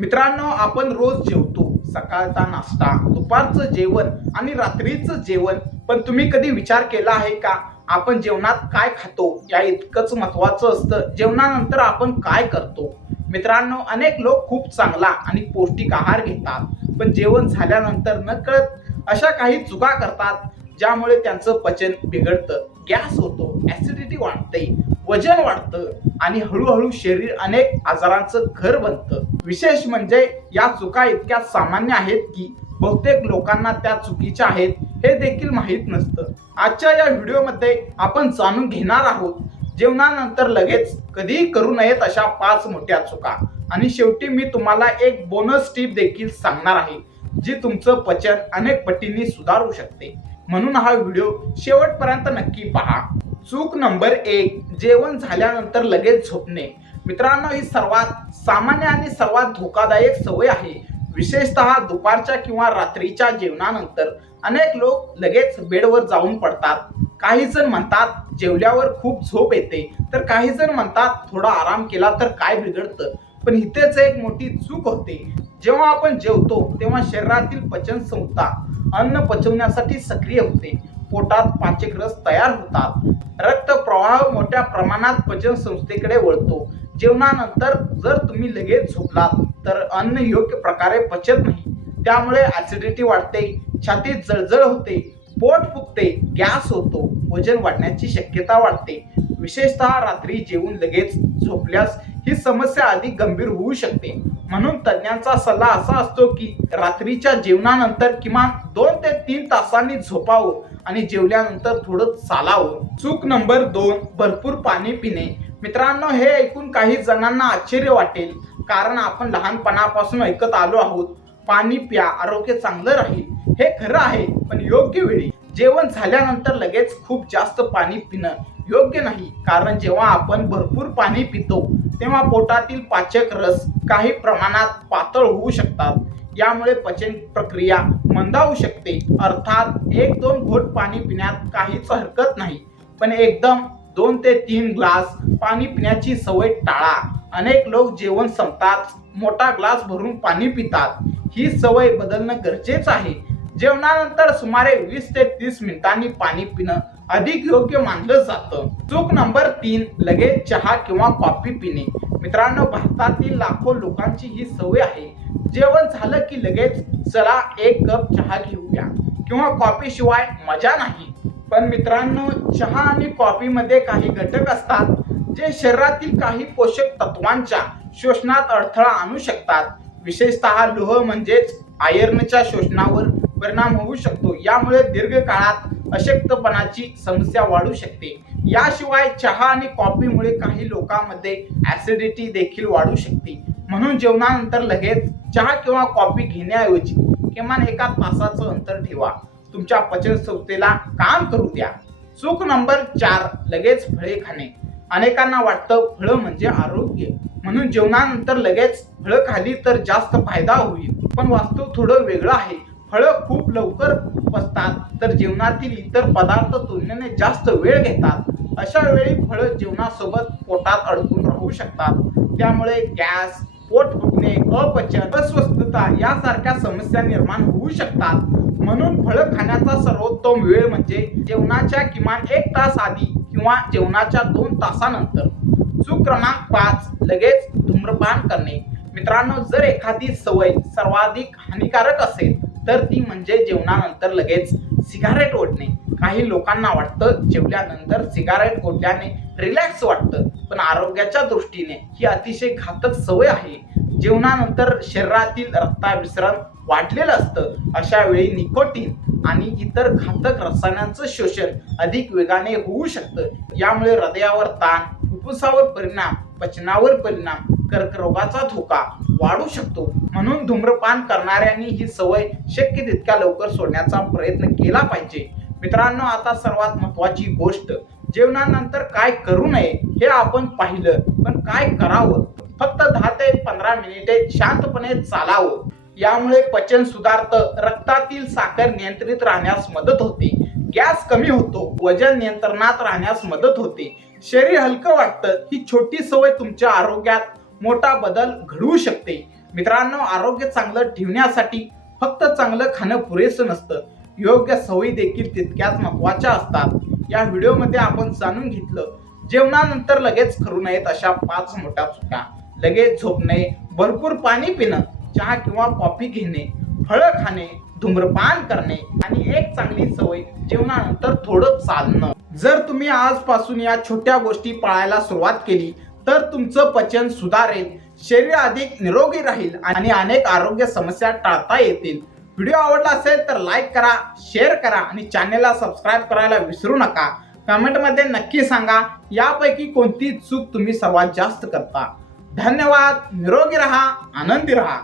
मित्रांनो, आपण रोज जेवतो. सकाळचा नाश्ता, दुपारचं जेवण आणि रात्रीचं जेवण. पण तुम्ही कधी विचार केला आहे का, आपण जेवणात काय खातो या इतकंच महत्वाचं असतं जेवणानंतर आपण काय करतो. मित्रांनो, अनेक लोक खूप चांगला आणि पौष्टिक आहार घेतात, पण जेवण झाल्यानंतर नकळत अशा काही चुका करतात ज्यामुळे त्यांचं पचन बिघडतं, गॅस होतो, ऍसिडिटी वाढते, वजन वाढतं आणि हळूहळू शरीर अनेक आजारांचं घर बनतं. विशेष म्हणजे या चुका इतक्या सामान्य आहेत की बहुतेक लोकांना त्या चुकीच्या आहेत हे देखील माहीत नसतं. आजच्या या व्हिडिओमध्ये आपण जाणून घेणार आहोत जेवणानंतर लगेच कधीही करू नयेत अशा 5 मोठ्या चुका. आणि शेवटी मी तुम्हाला एक बोनस टिप देखील सांगणार आहे जी तुमचं पचन अनेक पटींनी सुधारू शकते. म्हणून हा व्हिडिओ शेवटपर्यंत नक्की पहा. चूक नंबर 1, जेवण झाल्यानंतर लगेच झोपणे. मित्रांनो, ही सर्वात सामान्य आणि सर्वात धोकादायक सवय आहे. विशेषतः दुपारच्या किंवा रात्रीच्या जेवणानंतर अनेक लोक लगेच बेडवर जाऊन पडतात. काही जण म्हणतात जेवल्यावर खूप झोप येते, तर काही जण म्हणतात थोडा आराम केला तर काय बिघडतं. पण इथेच एक मोठी चूक होते. जेव्हा आपण जेवतो तेव्हा शरीरातील पचन संस्था अन्न पचवण्यासाठी सक्रिय होते. पोटात पाचक रस तयार होतात, रक्त प्रवाह मोठ्या प्रमाणात पचन संस्थेकडे वळतो. जेवणानंतर जर तुम्ही लगेच झोपलात तर अन्न योग्य प्रकारे पचत नाही, त्यामुळे ऍसिडिटी वाढते, छातीत जळजळ होते, पोट फुगते, गॅस होतो, वजन वाढण्याची शक्यता वाढते. विशेषतः रात्री जेवून लगेच झोपल्यास ही समस्या अधिक गंभीर होऊ शकते. म्हणून तज्ञांचा सल्ला असा असतो की रात्रीच्या जेवणानंतर किमान 2 ते 3 तासांनी झोपावं आणि जेवल्यानंतर थोडं चालावं. चूक नंबर 2, भरपूर पाणी पिणे. मित्रांनो, हे ऐकून काही जणांना आश्चर्य वाटेल, कारण आपण लहानपणापासून ऐकत आलो आहोत, पाणी प्या, आरोग्य चांगलं राहील. हे खरं आहे, पण योग्य वेळी. जेवण झाल्यानंतर लगेच खूप जास्त पाणी पिणं योग्य नाही, कारण जेव्हा आपण भरपूर पाणी पितो तेव्हा पोटातील पाचक रस काही प्रमाणात पातळ होऊ शकतात. यामुळे पचन प्रक्रिया मंदावू शकते. अर्थात 1-2 घोट पाणी पिण्यात काहीच हरकत नाही, पण एकदम 2 ते 3 ग्लास पाणी पिण्याची सवय टाळा. अनेक लोक जेवण संपताच मोठा ग्लास भरून पाणी पितात. ही सवय बदलणं गरजेचं आहे. जेवणानंतर सुमारे 20 ते 30 मिनिटांनी पाणी पिणं अधिक योग्य मानलं जातं. चूक नंबर 3, लगेच चहा किंवा कॉफी पिणे. मित्रांनो, भारतातील लाखो लोकांची ही सवय आहे. जेवण झालं की लगेच चला 1 कप चहा घेऊया किंवा कॉफी शिवाय मजा नाही. पण मित्रांनो, चहा आणि कॉफी मध्ये काही घटक असतात जे शरीरातील काही पोषक तत्वांच्या शोषणात अडथळा आणू शकतात. विशेषतः लोह म्हणजेच आयर्नच्या शोषणावर परिणाम होऊ शकतो. यामुळे दीर्घकाळात अशक्तपणाची समस्या वाढू शकते. याशिवाय चहा आणि कॉफीमुळे काही लोकांमध्ये ऍसिडिटी देखील वाढू शकते. म्हणून जेवणानंतर लगेच चहा किंवा कॉफी घेण्याऐवजी किमान 1 तासाचं अंतर ठेवा. तुमच्या पचन संस्थेला काम करू द्या. चूक नंबर 4, लगेच फळे खाणे. अनेकांना वाटतं फळं म्हणजे आरोग्य, म्हणून जेवणानंतर लगेच फळं खाली तर जास्त फायदा होईल. पण वास्तव थोडं वेगळं आहे. फळं खूप लवकर पचतात, तर जेवणातील इतर पदार्थ तुलनेने जास्त वेळ घेतात. अशा वेळी फळं जेवणासोबत पोटात अडकून राहू शकतात. त्यामुळे गॅस, पोट फुगणे, अपचन, अस्वस्थता यासारख्या समस्या निर्माण होऊ शकतात. म्हणून फळं खाण्याचा सर्वोत्तम वेळ म्हणजे जेवणाच्या किमान 1 तास आधी किंवा जेवणाच्या 2 तासानंतर. चूक क्रमांक 5, लगेच धूम्रपान करणे. मित्रांनो, जर एखादी सवय सर्वाधिक हानिकारक असेल तर ती म्हणजे जेवणानंतर लगेच सिगारेट ओढणे. काही लोकांना वाटतं जेवल्यानंतर सिगारेट ओढल्याने रिलॅक्स वाटतं, पण आरोग्याच्या दृष्टीने ही अतिशय घातक सवय आहे. जेवणानंतर शरीरातील रक्ताभिसरण वाढलेलं असतं. अशा वेळी निकोटीन आणि इतर घातक रसायनांचं शोषण अधिक वेगाने होऊ शकतं. यामुळे हृदयावर ताण, फुफ्फुसावर परिणाम, पचनावर परिणाम, कर्करोगाचा धोका वाढू शकतो. म्हणून धूम्रपान करणाऱ्यांनी ही सवय शक्य तितक्या लवकर सोडण्याचा प्रयत्न केला पाहिजे. मित्रांनो, आता सर्वात महत्त्वाची गोष्ट, जेवणानंतर काय करू नये हे आपण पाहिलं, पण काय करावं? फक्त 10 ते 15 मिनिटे शांतपणे चालावं. यामुळे पचन सुधारतं, रक्तातील साखर नियंत्रित राहण्यास मदत होते, गॅस कमी होतो, वजन नियंत्रणात राहण्यास मदत होते, शरीर हलकं वाटतं. ही छोटी सवय तुमच्या आरोग्यात मोठा बदल घडवू शकते. मित्रांनो, आरोग्य चांगलं ठेवण्यासाठी फक्त चांगलं खाणं पुरेसं नसतं, योग्य सवयी देखील तितक्याच महत्त्वाच्या असतात. या व्हिडिओमध्ये आपण जाणून घेतलं जेवणानंतर लगेच करू नयेत अशा 5 मोठ्या चुका. लगेच झोपणे, भरपूर पाणी पिणं, चहा किंवा कॉफी घेणे, फळं खाणे, धूम्रपान करणे आणि एक चांगली सवय जेवणानंतर थोडं चालणं. जर तुम्ही आजपासून या छोट्या गोष्टी पाळायला सुरुवात केली तर तुमचं पचन सुधारेल, शरीर अधिक निरोगी राहील आणि अनेक आरोग्य समस्या टाळता येतील. व्हिडिओ आवडला असेल तर लाईक करा, शेअर करा आणि चॅनलला सबस्क्राईब करायला विसरू नका. कमेंटमध्ये नक्की सांगा यापैकी कोणती चूक तुम्ही सर्वात जास्त करता. धन्यवाद. निरोगी रहा, आनंदी रहा.